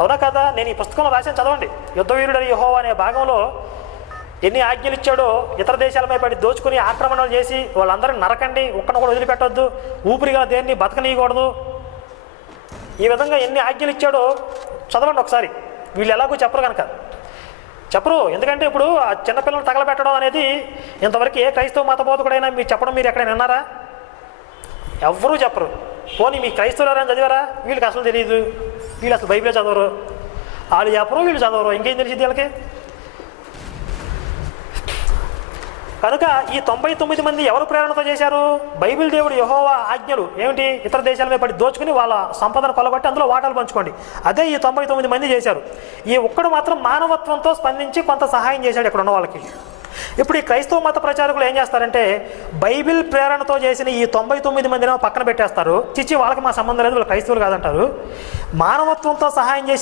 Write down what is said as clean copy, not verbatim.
అవునా కదా? నేను ఈ పుస్తకంలో రాశాను, చదవండి. యుద్ధవీరుడు యెహోవా అనే భాగంలో ఎన్ని ఆజ్ఞలు ఇచ్చాడో, ఇతర దేశాలపై పడి దోచుకుని ఆక్రమణలు చేసి వాళ్ళందరినీ నరకండి, ఒక్కను కూడా వదిలిపెట్టొద్దు, ఊపిరిగా దేన్ని బతకనీయకూడదు, ఈ విధంగా ఎన్ని ఆజ్ఞలు ఇచ్చాడో చదవండి ఒకసారి. వీళ్ళు ఎలాగో చెప్పరు కనుక, చెప్పరు. ఎందుకంటే ఇప్పుడు ఆ చిన్నపిల్లలు తగలబెట్టడం అనేది ఇంతవరకు ఏ క్రైస్తవ మతబోధకుడైనా మీరు చెప్పడం మీరు ఎక్కడైనా విన్నారా? ఎవ్వరూ చెప్పరు. పోనీ మీ క్రైస్తవులు ఎవరైనా చదివారా? వీళ్ళకి అసలు తెలియదు, వీళ్ళు అసలు బైబిలే చదవరు. వాళ్ళు చెప్పరు, వీళ్ళు చదవరు, ఇంకేం తెలిసింది వీళ్ళకి? కనుక ఈ 99 మంది ఎవరు ప్రేరణతో చేశారు? బైబిల్ దేవుడు యెహోవా ఆజ్ఞలు ఏమిటి? ఇతర దేశాలపై పడి దోచుకుని వాళ్ళ సంపదను కొలగొట్టి అందులో వాటాలు పంచుకోండి. అదే ఈ 99 మంది చేశారు. ఈ ఒక్కడు మాత్రం మానవత్వంతో స్పందించి కొంత సహాయం చేశాడు ఇక్కడ ఉన్న వాళ్ళకి. ఇప్పుడు ఈ క్రైస్తవ మత ప్రచారకులు ఏం చేస్తారంటే, బైబిల్ ప్రేరణతో చేసిన ఈ 99 మందిని పక్కన పెట్టేస్తారు. చిచ్చి వాళ్ళకి మా సంబంధం లేదు, వాళ్ళు క్రైస్తవులు కాదంటారు. మానవత్వంతో సహాయం చేసిన